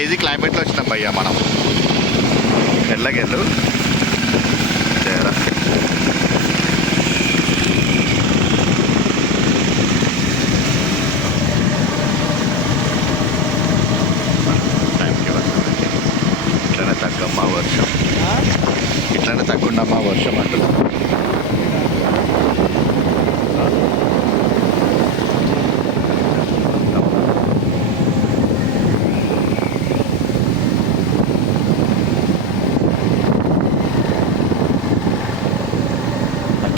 Lazy క్లైమేట్లో వచ్చినాం భయ్యా మనం. ఎల్లగెళ్ళు చేయరా టైంకి వస్తుంది. ఇట్లనే తగ్గమ్మా వర్షం, ఇట్లనే తగ్గుండమ్మా వర్షం అంటున్నా.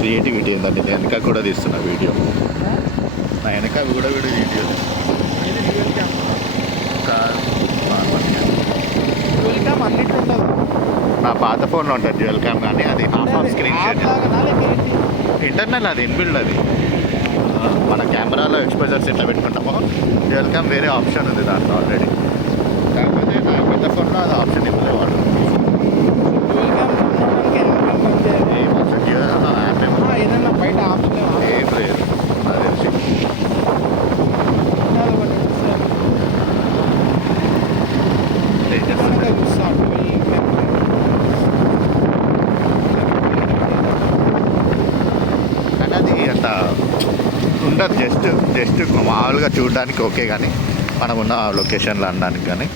క్రియేటివిటీ ఏంటంటే నేను వెనక కూడా తీస్తున్నా వీడియో, నా వెనక కూడా వీడియో నా పాత ఫోన్లో ఉంటుంది డ్యూయల్ క్యామ్, కానీ అది half off screen share internal, అది ఇన్బిల్డ్. అది మన కెమెరాలో ఎక్స్పోజర్స్ ఎట్లా పెట్టుకుంటామో డ్యూయల్ క్యామ్ వేరే ఆప్షన్ ఉంది దాంట్లో ఆల్రెడీ. కాకపోతే నా పెద్ద ఫోన్లో అది ఆప్షన్ ఇవ్వలేవాడు. ఏదన్నా బయట ఆప్షన్ ఏం లేదు నాకు తెలిసి. కానీ అది అంత ఉండదు, జస్ట్ మామూలుగా చూడడానికి ఓకే, కానీ మనం ఉన్న లొకేషన్లో అనడానికి కానీ.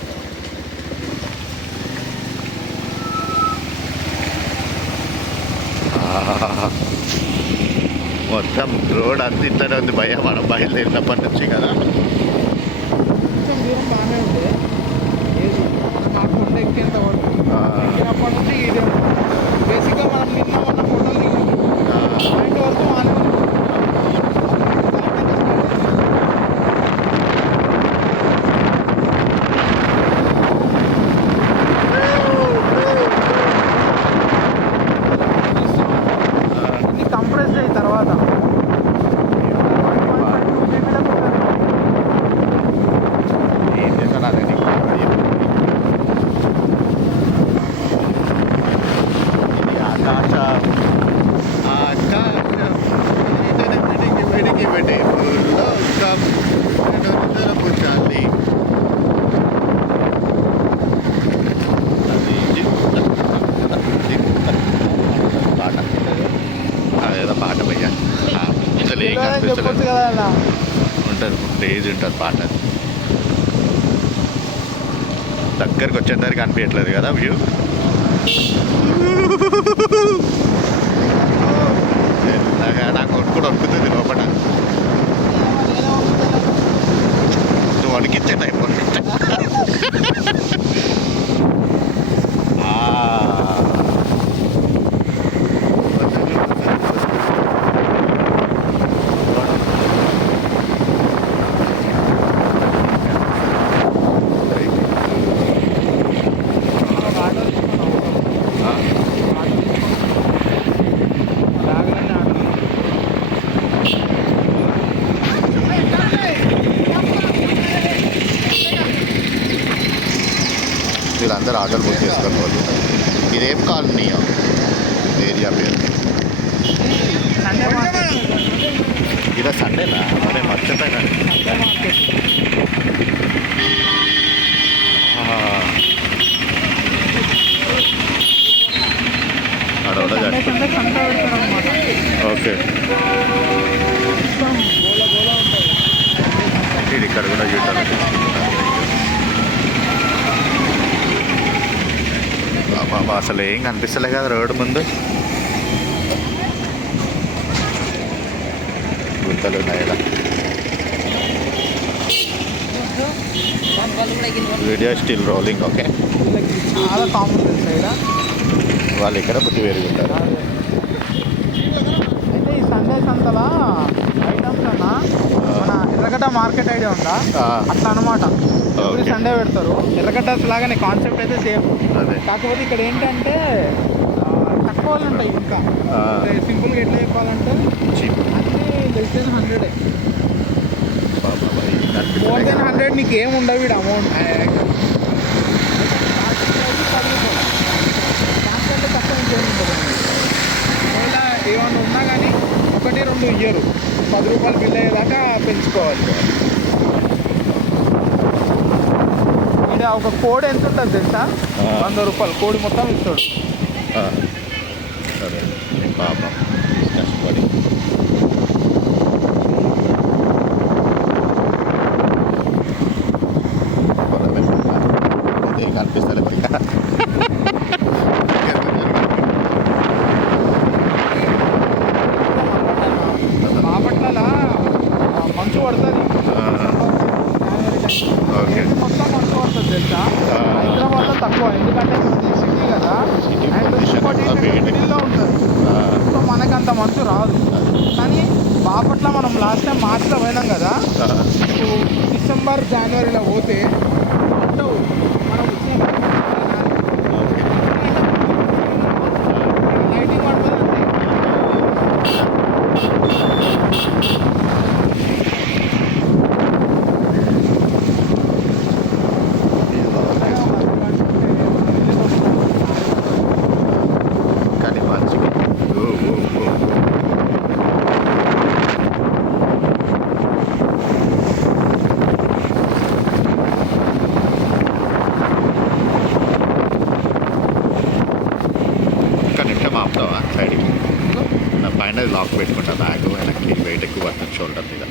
మొత్తం రోడ్ అంత ఇట్లనే ఉంది భయ, మనం బయలుదేరినప్పటి నుంచి కదా. కొంచెం దూరం బాగానే ఉంది, నాకు కొండ ఎక్కేంత వరకు ఎక్కినప్పటి నుంచి ఇది బేసిక్గా మనం నిన్న మన ఫోటోలు పాయింట్ వరకు బాగానే ఉంది. కంప్రెస్ అయిన తర్వాత ఏం చేశాను అదే ఇది ఆకాశం వెడికి పెట్టే పుచ్చాలి. పాట అదేదో పాట భయ్యా, అసలు ఏం కనిపిస్తలేదు ఉంటుంది, డేజ్ ఉంటుంది పాట. దగ్గరికి వచ్చేసరికి కనిపించట్లేదు కదా వ్యూ. నాకు కూడా వణుకుతుంది లోపల, నువ్వు వణికించే టైం వీళ్ళందరూ ఆటోలు బుక్ చేసుకోవాలి. ఇదేం కాలనీ ఏరియా పేరు? ఇలా సండేనా? అదే మర్చిపోయినా. ఓకే, ఇది ఇక్కడ కూడా చూడాలి. అసలు ఏం కనిపిస్తలే కదా రోడ్డు ముందు, గుంతలు ఉన్నాయి కదా. Video still rolling. ఓకే, చాలా కామన్ తెలుసా వాళ్ళు ఇక్కడ పుట్టి పెరుగుంటారు. అయితే ఈ సండే సంతలా ఐటమ్స్ అన్నా మన ఎర్రగడ్డ మార్కెట్ ఐడియా ఉందా? అట్లా అనమాట. ఎవ్రీ సండే పెడతారు. ఎర్రగడ్డ లాగానే కాన్సెప్ట్ అయితే సేమ్, కాకపోతే ఇక్కడ ఏంటంటే తక్కువ ఉంటాయి. ఇంకా సింపుల్గా ఎట్లా చెప్పాలంటే అన్నీ లెస్ దెన్ 100. మోర్ దెన్ 100 నీకు ఏం ఉండవు వీడు అమౌంట్. దానికంటే తక్కువ ఇంకేం ఉంటుంది. ఒకవేళ ఏమన్నా ఉన్నా కానీ 1-2 ఇయ్యరు, 10 రూపాయలు బిల్ అయ్యేదాకా పెంచుకోవాలి. ఇక్కడ ఆ ఒక కోడి ఎంత ఉంటుంది తెలుసా? 100 రూపాయలు కోడి మొత్తం ఇస్తాడు. సరే నీ పాపం కష్టపడి కనిపిస్తారు ఇంకా బాపట్ల మంచు పడుతుంది. ఓకే మొత్తం మంచు పడుతుంది తెలుసా? హైదరాబాద్లో తక్కువ, ఎందుకంటే ఇది సిటీ కదా, అండ్ ఇంకోటి మిడిల్లో ఉంటుంది. సో మనకు అంత మంచు రాదు. కానీ బాపట్ల మనం లాస్ట్ టైం మార్చిలో పోయినాం కదా, డిసెంబర్ జనవరిలో పోతే ఉండవు. మనం వచ్చిన లైటింగ్ పడుతుంది అంతే. కానీ మంచిగా ఒక్క నిమిషం ఆపుతావా సైడ్కి? నా పైన లాక్ పెట్టుకుంటా బ్యాగ్, వెనక్కి వెయిట్ ఎక్కువ పడుతుంది షోల్డర్ మీద.